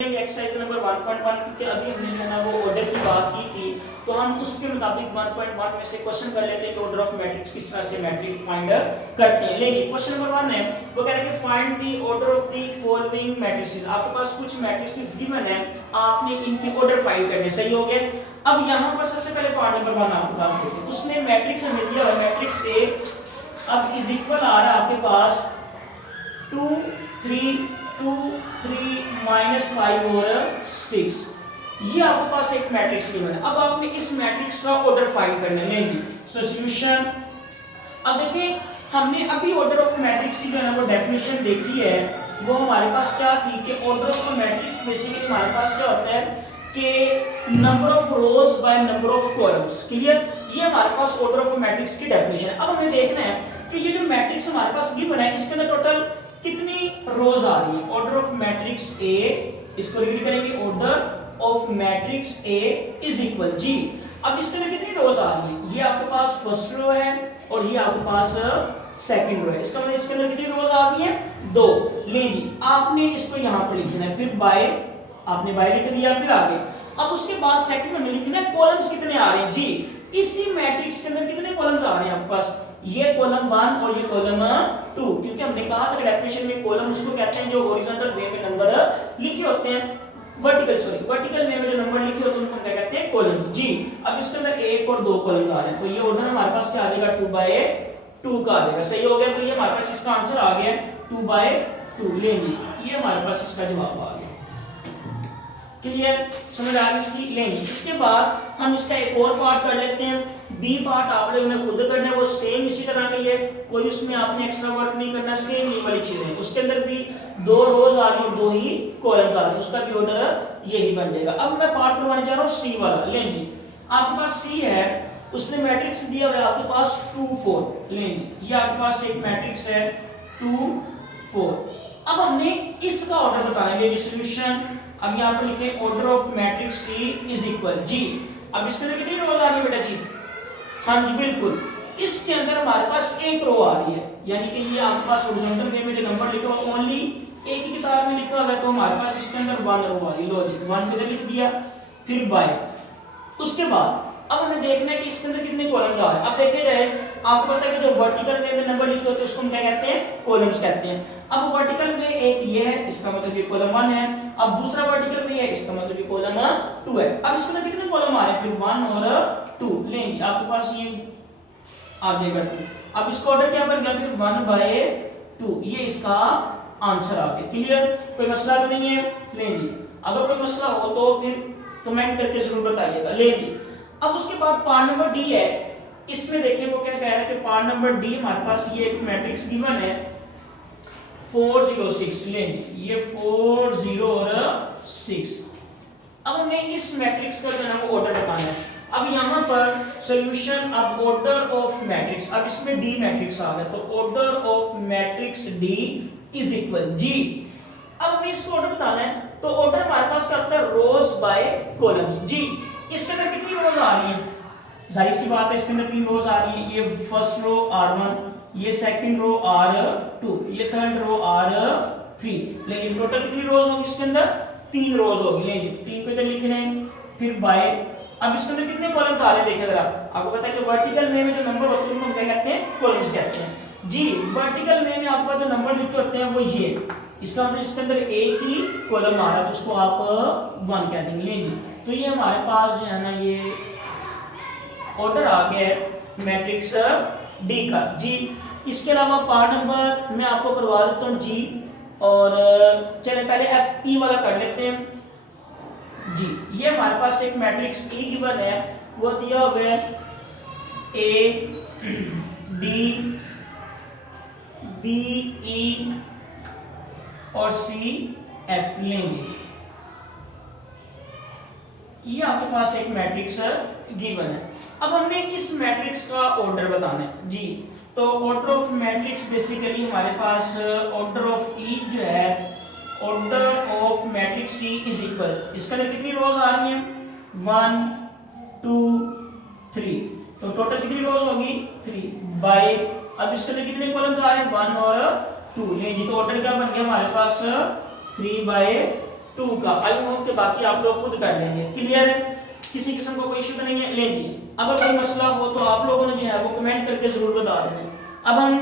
Exercise number 1.1 क्योंकि अभी हमने जो है ना वो ऑर्डर की बात की थी, तो हम उसके मुताबिक 1.1 में से क्वेश्चन कर लेते हैं कि ऑर्डर ऑफ मैट्रिक्स किस तरह से मैट्रिक्स फाइंड करते हैं। लेंगे क्वेश्चन नंबर 1 है, वो कह रहे हैं कि find the order of the following matrices. आपके पास कुछ मैट्रिसेस गिवन है, आपने इनके ऑर्डर फाइंड करने। सही हो गया। अब यहां पर सबसे पहले पार्ट नंबर 1 आपके पास देखिए, उसने मैट्रिक्स हमें दिया है मैट्रिक्स ए, अब इज इक्वल आ रहा है आपके पास 2 3 2 3 -5 और 6। ये आपके पास एक मैट्रिक्स गिवन है। अब आपने इस मैट्रिक्स का ऑर्डर फाइंड करना है। लेंगे सॉल्यूशन। अब देखिए हमने अभी ऑर्डर ऑफ मैट्रिक्स की जो है वो डेफिनेशन देखी है, वो हमारे पास क्या थी कि ऑर्डर ऑफ मैट्रिक्स बेसिकली हमारे पास क्या होता है कि number of rose by number of columns. Clear. ये हमारे पास ऑर्डर ऑफ मैट्रिक्स की डेफिनेशन है। अब हमें देखना है कि ये जो मैट्रिक्स हमारे पास गिवन है इसके अंदर टोटल कितनी रोज आ रही है। ऑर्डर ऑफ मैट्रिक्स ए, इसको रीड करेंगे, order of matrix A is equal G. अब इसके अंदर कितनी रोज आ रही है, ये आपके पास फर्स्ट रो है और ये आपके पास सेकंड रो है। इसका मतलब इसके अंदर कितनी रोज आ गई है, 2। लीजिए आपने इसको यहां पर लिखना है, फिर बाय आपने बाय लिख दिया, फिर आगे। अब उसके बाद सेकंड में लिखना है कॉलम्स कितने आ रहे हैं जी। इसी मैट्रिक्स के अंदर कितने कॉलम्स आ रहे हैं आपके पास, ये कॉलम 1 और ये कॉलम 2, क्योंकि हमने कहा था कि डेफिनेशन में कॉलम उसको कहते हैं जो हॉरिजॉन्टल वे में नंबर लिखे होते हैं, वर्टिकल वे में जो नंबर लिखे होते हैं उनको क्या कहते हैं, कॉलम्स जी। अब इसके अंदर 1 और 2 कॉलम्स आ रहे हैं, तो ये ऑर्डर हमारे पास क्या आ जाएगा, 2/2 का आ जाएगा। सही हो गया। तो ये हमारे पास इसका आंसर आ गया 2/2। लेंगे ये हमारे पास इसका जवाब आ गया। क्लियर, समझ आ गई इसकी। लेंगे इसके बाद हम इसका एक और पार्ट कर लेते हैं। बी पार्ट आप लोगों ने खुद करना है, वो सेम इसी तरह का ही है, कोई उसमें आपने एक्स्ट्रा वर्क नहीं करना, सेम ये वाली चीजें। उसके अंदर भी 2 रोज आ रही और 2 ही कॉलम्स आ रहे हैं, उसका भी ऑर्डर यही बन जाएगा। अब मैं पार्ट करवाने जा रहा हूँ सी वाला। लें जी आपके पास सी है, उसने मैट्रिक्स दिया हुआ है आपके पास 2 4। लें जी ये आपके पास एक मैट्रिक्स है 2 4। अब हमने इसका ऑर्डर बताना है। सॉल्यूशन। अब यहाँ पर लिखे order of matrix C is equal G. अब इसके अंदर कितनी रोज आ रही है बेटा जी, हाँ जी बिल्कुल, इसके अंदर हमारे पास एक रो आ रही है, यानी कि ये आपके पास हॉरिजॉन्टल वे में जो नंबर लिखा हुआ ओनली एक ही किताब में लिखा हुआ है, तो हमारे पास इसके अंदर 1 रो आ रही है। लो जी 1 इधर लिख दिया, फिर बाय। उसके बाद अब हमें देखना है कि इसके अंदर कितने कॉलम्स आ रहे हैं। अब देखे जाए आपको पता है कि जो वर्टिकल वे में नंबर लिखे होते हैं उसको हम क्या कहते हैं, कॉलम्स कहते हैं। अब वर्टिकल वे एक ये है, इसका मतलब ये कॉलम 1 है। अब दूसरा वर्टिकल वे है, इसका मतलब ये कॉलम 2 है। अब इसके अंदर कितने कॉलम आ रहे हैं, फिर 1 और 2। लेंगे आपके पास ये आ जाएगा 2। अब इसका ऑर्डर क्या बन गया, फिर 1/2, ये इसका आंसर आ गया। क्लियर, कोई मसला तो नहीं है। लेंगे अगर कोई मसला हो तो फिर कमेंट करके जरूर बताइएगा। लेंगे अब उसके बाद पार्ट नंबर डी है, इसमें देखिए वो क्या कह रहा है कि पार्ट नंबर डी हमारे पास ये एक मैट्रिक्स गिवन है 4 0 6। लेंगे ये 4 0 और 6। अब हमें इस मैट्रिक्स का जो है वो ऑर्डर बताना है। अब यहाँ पर सॉल्यूशन, अब ऑर्डर ऑफ मैट्रिक्स, अब इसमें डी मैट्रिक्स आ गया, तो order of matrix D is equal G. अब हमें इसको ऑर्डर बताना है, तो ऑर्डर हमारे पास क्या होता है, रोज बाय कॉलम्स जी। इसके अंदर कितनी रोज आ रही है, जाहिर सी बात है इसके अंदर 3 रोज आ रही है। ये फर्स्ट रो R1, ये सेकंड रो R2, ये थर्ड रो R3। लेकिन टोटल कितनी रोज होगी इसके अंदर, 3 रोज होगी। लेंगे 3 को इधर लिखने हैं, फिर बाय। अब इसके अंदर कितने कॉलम्स आ रहे हैं, देखिए जरा, आपको पता है कि वर्टिकल वे में जो नंबर होते हैं उनको क्या कहते हैं, कॉलम्स कहते हैं जी। वर्टिकल वे में आपके पास जो नंबर लिखे होते हैं वो ये, इसका मतलब इसके अंदर एक ही कॉलम आ रहा है तो उसको आप 1 कह देंगे। लेंगे तो ये हमारे पास जो है ना ये ऑर्डर आ गया है मैट्रिक्स डी का जी। इसके अलावा पार्ट नंबर मैं आपको करवा देता हूँ जी, और चले पहले एफ ई वाला कर लेते हैं जी। ये हमारे पास एक मैट्रिक्स ई गिवन है, वो दिया हुआ है ए डी बी ई और सी एफ। लेंगे ये आपके पास एक मैट्रिक्स गिवन है। अब हमने इस मैट्रिक्स का ऑर्डर बताना है जी। तो ऑर्डर ऑफ मैट्रिक्स बेसिकली हमारे पास ऑर्डर ऑफ ई जो है, order of matrix C is equal, इसके अंदर कितनी रोज आ रही हैं, 1 2 3, तो टोटल कितनी रोज होगी, 3 बाय। अब इसके अंदर कितने कॉलम्स आ रहे हैं, 1 और 2। लेंगे तो ऑर्डर क्या बन गया हमारे पास 3/2। 2 का। आई होप कि बाकी आप लोग खुद कर लेंगे। क्लियर है, किसी किस्म का कोई इशू तो नहीं है। ले जी, अगर कोई मसला हो तो आप लोगों ने जो है वो कमेंट करके जरूर बता देना। अब हम